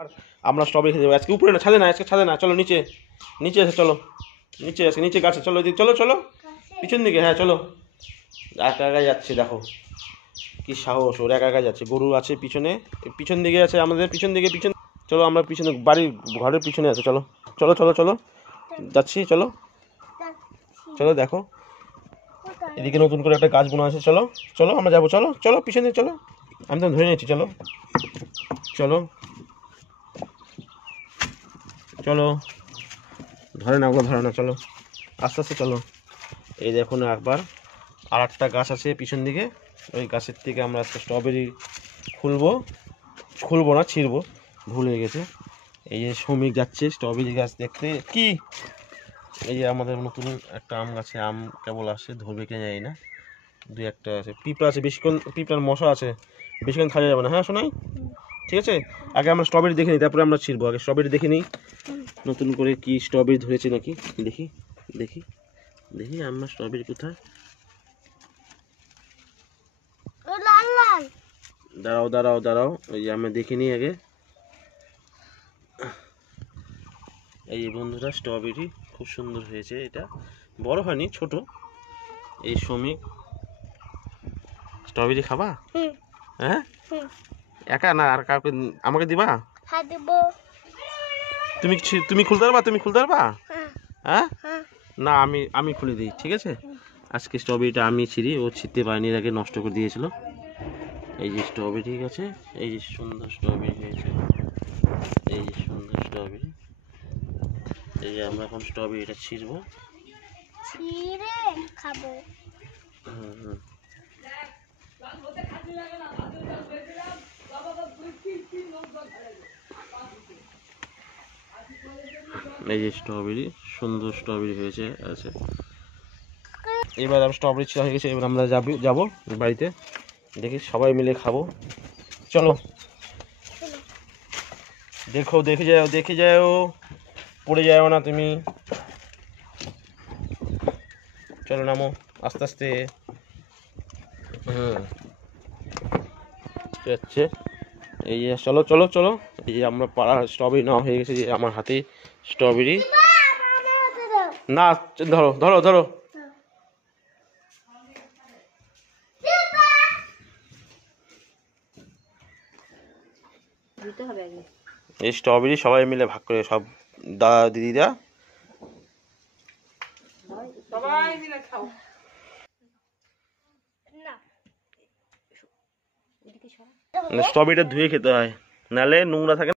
আর আমরা স্ট্রবেরি খেতে যাবো আজকে। উপরে না, ছাদে না, আজকে ছাদে না, চলো নিচে, নিচে এসে চলো, নিচে আজকে নিচে গাছে চলো, এদিকে চলো, চলো পিছন দিকে, হ্যাঁ চলো। একা একা যাচ্ছে, দেখো কি সাহস ওর, একা একা যাচ্ছে। গরু আছে পিছনে, পিছন দিকে আছে আমাদের, পিছন দিকে, পিছন। চলো আমরা পিছনে, বাড়ির ঘরের পিছনে আছে, চলো চলো চলো চলো যাচ্ছি, চলো চলো। দেখো এদিকে নতুন করে একটা গাছ বোনা আছে, চলো চলো আমরা যাবো, চলো চলো পিছনে চলো, আমি তো ধরে নিচ্ছি, চলো চলো চলো। ধরে না, ওগুলো ধরে না, চলো আস্তে আস্তে চলো। এই দেখো না একবার, আর একটা গাছ আছে পিছন দিকে, ওই গাছের থেকে আমরা আজকে স্ট্রবেরি খুলবো না, ছিঁড়বো, ভুল হয়ে গেছে। এই যে শ্রমিক যাচ্ছে স্ট্রবেরি গাছ দেখতে। কি এই যে আমাদের নতুন একটা আম গাছে আম কেবল আসে, ধরবে কিনা জানি না। দুই একটা আছে, পিঁপড়া আছে, বেশিক্ষণ পিঁপড়ার মশা আছে, বেশিক্ষণ খাওয়া যাবে না। হ্যাঁ শোনাই, ঠিক আছে। আগে আমরা স্ট্রবেরি দেখে নিই, তারপরে আমরা ছিঁড়বো। আগে স্ট্রবেরি দেখে নিই নতুন করে, কি স্ট্রবেরি ধরেছে নাকি, দেখি দেখি দেখি আমরা স্ট্রবেরি কোথায়। দাঁড়াও দাঁড়াও দাঁড়াও, এই যে আমরা দেখে নিই আগে। এই বন্ধুরা স্ট্রবেরি খুব সুন্দর হয়েছে, এটা বড় হয়নি, ছোট। এই শ্রমিক, স্ট্রবেরি খাবা? হ্যাঁ একা না, আর কাউকে আমাকে দিবা? তুমি তুমি খুলতে পারবা, তুমি খুলতে পারবা? হ্যাঁ না, আমি খুলে দিই, ঠিক আছে। আজকে স্ট্রবেরিটা আমি ছিঁড়ি, ও ছিঁড়তে পারিনি, এর আগে নষ্ট করে দিয়েছিল। এই যে স্ট্রবেরি, ঠিক আছে, এই যে সুন্দর স্ট্রবেরি হয়েছে, এই যে সুন্দর স্ট্রবেরি। এই যে আমরা এখন স্ট্রবেরিটা ছিঁড়বো, ছিঁড়ে খাবো। এই যে স্ট্রবেরি, সুন্দর স্ট্রবেরি হয়েছে আছে। এবার আমরা স্ট্রবেরি ছিঁড়া হয়ে গেছে, এবার আমরা যাবো বাড়িতে, দেখি সবাই মিলে খাবো। চলো দেখো, দেখে যাও, দেখে যাও, পড়ে যাও না তুমি। চলো নামো আস্তে আস্তে। যাচ্ছে, এই যে চলো চলো চলো। এই যে আমরা পাড়া স্ট্রবেরি নেওয়া হয়ে গেছে, যে আমার হাতে স্ট্রবেরি। না ধরো ধরো ধরো। এই স্ট্রবেরি সবাই মিলে ভাগ করে, সব দাদা দিদিরা সবাই মিলে খাও। স্ট্রবেরিটা ধুয়ে খেতে হয়, নাহলে নোংরা থাকে।